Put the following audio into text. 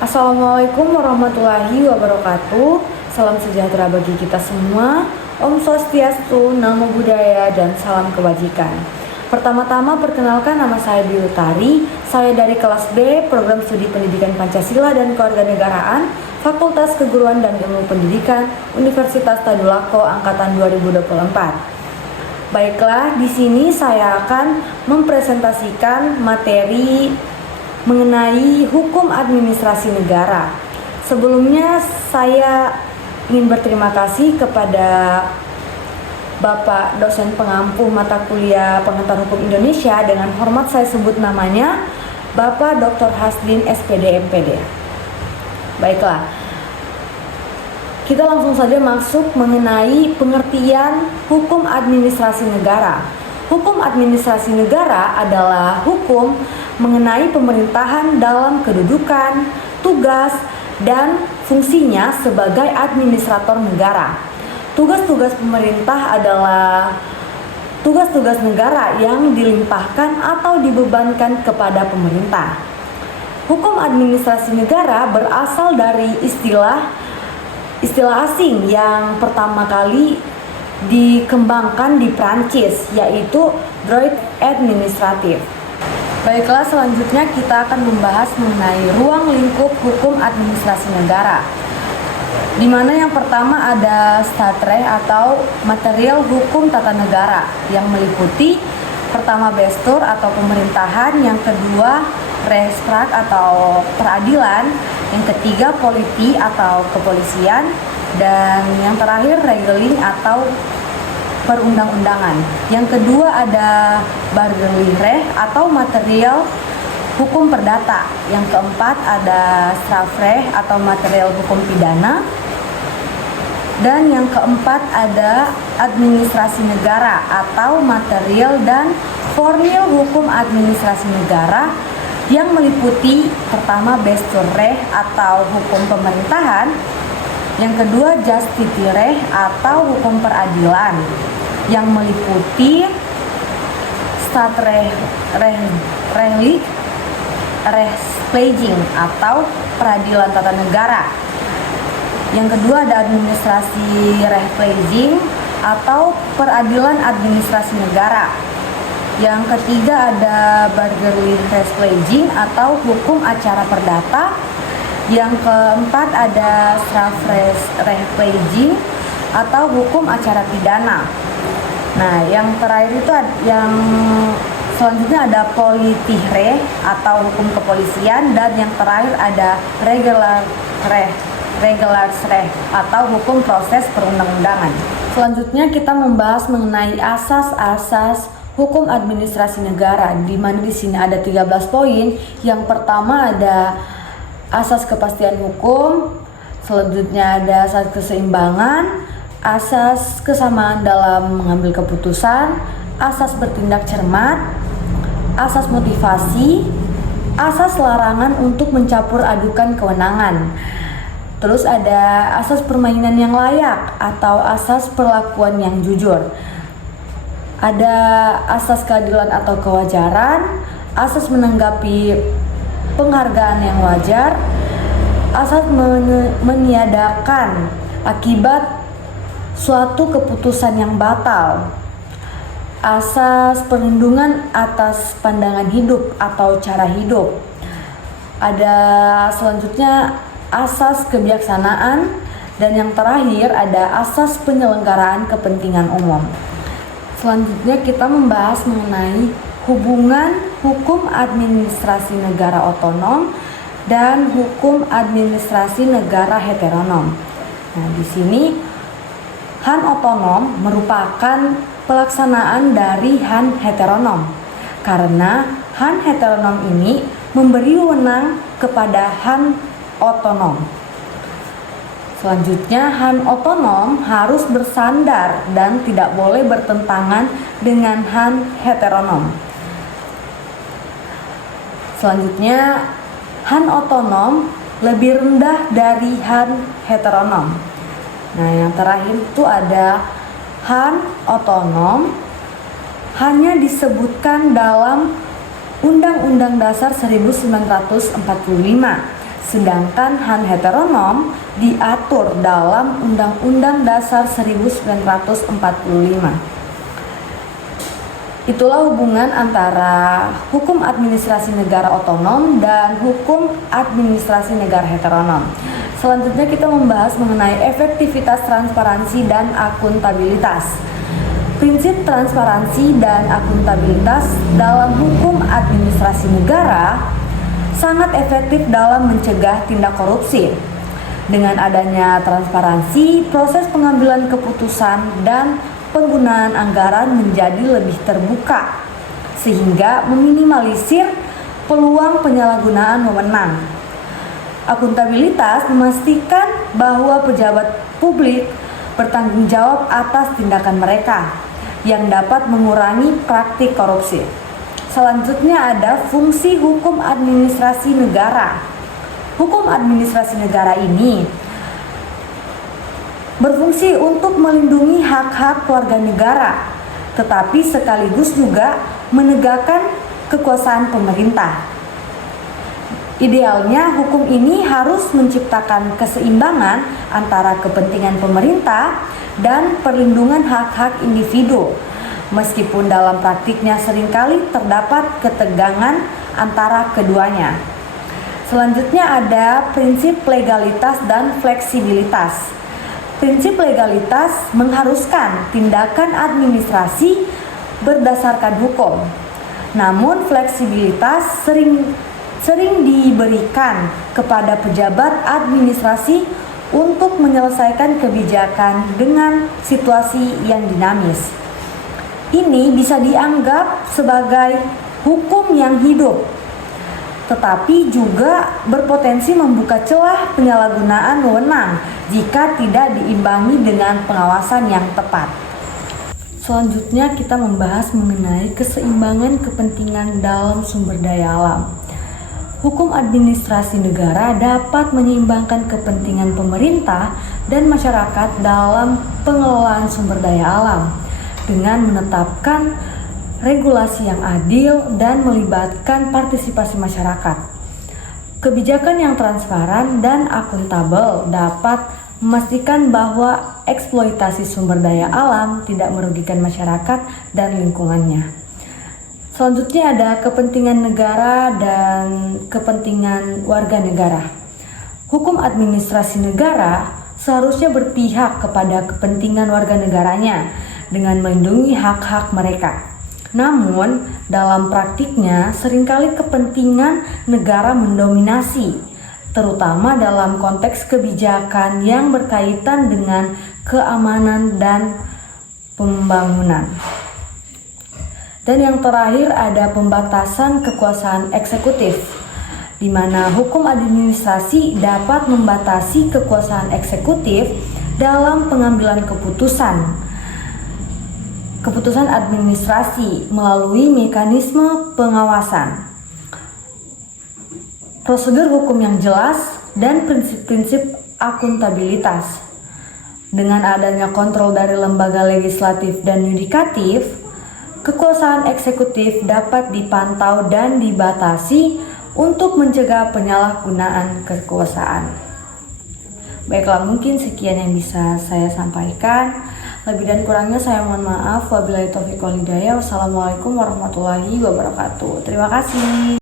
Assalamualaikum warahmatullahi wabarakatuh. Salam sejahtera bagi kita semua. Om Swastiastu, Namo Buddhaya, dan salam kebajikan. Pertama-tama perkenalkan, nama saya Dwi Utari. Saya dari kelas B, Program Studi Pendidikan Pancasila dan Kewarganegaraan, Fakultas Keguruan dan Ilmu Pendidikan, Universitas Tadulako Angkatan 2024. Baiklah, di sini saya akan mempresentasikan materi mengenai hukum administrasi negara. Sebelumnya saya ingin berterima kasih kepada Bapak dosen pengampu mata kuliah Pengetahuan Hukum Indonesia, dengan hormat saya sebut namanya Bapak Dr. Hasdin SPD MPD. Baiklah, kita langsung saja masuk mengenai pengertian hukum administrasi negara. Hukum administrasi negara adalah hukum mengenai pemerintahan dalam kedudukan, tugas, dan fungsinya sebagai administrator negara. Tugas-tugas pemerintah adalah tugas-tugas negara yang dilimpahkan atau dibebankan kepada pemerintah. Hukum administrasi negara berasal dari istilah asing yang pertama kali dikembangkan di Prancis, yaitu droit administratif. Baiklah, selanjutnya kita akan membahas mengenai ruang lingkup hukum administrasi negara, di mana yang pertama ada statre atau material hukum tata negara, yang meliputi pertama bestur atau pemerintahan, yang kedua resprak atau peradilan, yang ketiga politi atau kepolisian, dan yang terakhir regeling atau perundang-undangan. Yang kedua ada Burgerlijrecht atau material hukum perdata. Yang keempat ada Strafrecht atau material hukum pidana. Dan yang keempat ada administrasi negara atau material dan formil hukum administrasi negara, yang meliputi pertama Bestuurrecht atau hukum pemerintahan, yang kedua Justitierecht atau hukum peradilan, yang meliputi Staatsrechtelijk Rechtspleging atau peradilan tata negara. Yang kedua ada administrasi rechtspleging atau peradilan administrasi negara. Yang ketiga ada Burgerlijk Rechtspleging atau hukum acara perdata. Yang keempat ada Strafrechtspleging atau hukum acara pidana. Nah, yang terakhir itu yang selanjutnya ada Politierecht atau hukum kepolisian, dan yang terakhir ada Regularsrecht atau hukum proses perundang-undangan. Selanjutnya kita membahas mengenai asas-asas hukum administrasi negara, di mana di sini ada 13 poin. Yang pertama ada asas kepastian hukum, selanjutnya ada asas keseimbangan, asas kesamaan dalam mengambil keputusan, asas bertindak cermat, asas motivasi, asas larangan untuk mencampur adukan kewenangan. Terus ada asas permainan yang layak atau asas perlakuan yang jujur. Ada asas keadilan atau kewajaran, asas menanggapi penghargaan yang wajar, asas meniadakan akibat suatu keputusan yang batal, asas perlindungan atas pandangan hidup atau cara hidup. Ada selanjutnya asas kebijaksanaan, dan yang terakhir ada asas penyelenggaraan kepentingan umum. Selanjutnya kita membahas mengenai hubungan hukum administrasi negara otonom dan hukum administrasi negara heteronom. Nah, di sini Han otonom merupakan pelaksanaan dari Han heteronom, karena Han heteronom ini memberi wewenang kepada Han otonom. Selanjutnya, Han otonom harus bersandar dan tidak boleh bertentangan dengan Han heteronom. Selanjutnya, Han otonom lebih rendah dari Han heteronom. Nah, yang terakhir itu ada Han otonom hanya disebutkan dalam Undang-Undang Dasar 1945, Sedangkan Han heteronom diatur dalam Undang-Undang Dasar 1945. Itulah hubungan antara hukum administrasi negara otonom dan hukum administrasi negara heteronom. Selanjutnya kita membahas mengenai efektivitas transparansi dan akuntabilitas. Prinsip transparansi dan akuntabilitas dalam hukum administrasi negara sangat efektif dalam mencegah tindak korupsi. Dengan adanya transparansi, proses pengambilan keputusan dan penggunaan anggaran menjadi lebih terbuka, sehingga meminimalisir peluang penyalahgunaan wewenang. Akuntabilitas memastikan bahwa pejabat publik bertanggung jawab atas tindakan mereka yang dapat mengurangi praktik korupsi. Selanjutnya ada fungsi hukum administrasi negara. Hukum administrasi negara ini berfungsi untuk melindungi hak-hak warga negara, tetapi sekaligus juga menegakkan kekuasaan pemerintah. Idealnya hukum ini harus menciptakan keseimbangan antara kepentingan pemerintah dan perlindungan hak-hak individu, meskipun dalam praktiknya seringkali terdapat ketegangan antara keduanya. Selanjutnya ada prinsip legalitas dan fleksibilitas. Prinsip legalitas mengharuskan tindakan administrasi berdasarkan hukum. Namun fleksibilitas sering diberikan kepada pejabat administrasi untuk menyelesaikan kebijakan dengan situasi yang dinamis. Ini bisa dianggap sebagai hukum yang hidup, tetapi juga berpotensi membuka celah penyalahgunaan wewenang jika tidak diimbangi dengan pengawasan yang tepat. Selanjutnya kita membahas mengenai keseimbangan kepentingan dalam sumber daya alam. Hukum administrasi negara dapat menyeimbangkan kepentingan pemerintah dan masyarakat dalam pengelolaan sumber daya alam dengan menetapkan regulasi yang adil dan melibatkan partisipasi masyarakat. Kebijakan yang transparan dan akuntabel dapat memastikan bahwa eksploitasi sumber daya alam tidak merugikan masyarakat dan lingkungannya. Selanjutnya ada kepentingan negara dan kepentingan warga negara. Hukum administrasi negara seharusnya berpihak kepada kepentingan warga negaranya dengan melindungi hak-hak mereka. Namun, dalam praktiknya seringkali kepentingan negara mendominasi, terutama dalam konteks kebijakan yang berkaitan dengan keamanan dan pembangunan. Dan yang terakhir ada pembatasan kekuasaan eksekutif, di mana hukum administrasi dapat membatasi kekuasaan eksekutif dalam pengambilan keputusan administrasi melalui mekanisme pengawasan, prosedur hukum yang jelas, dan prinsip-prinsip akuntabilitas. Dengan adanya kontrol dari lembaga legislatif dan yudikatif, kekuasaan eksekutif dapat dipantau dan dibatasi untuk mencegah penyalahgunaan kekuasaan. Baiklah, mungkin sekian yang bisa saya sampaikan. Lebih dan kurangnya saya mohon maaf. Wabillahi taufiq wal hidayah. Wassalamualaikum warahmatullahi wabarakatuh. Terima kasih.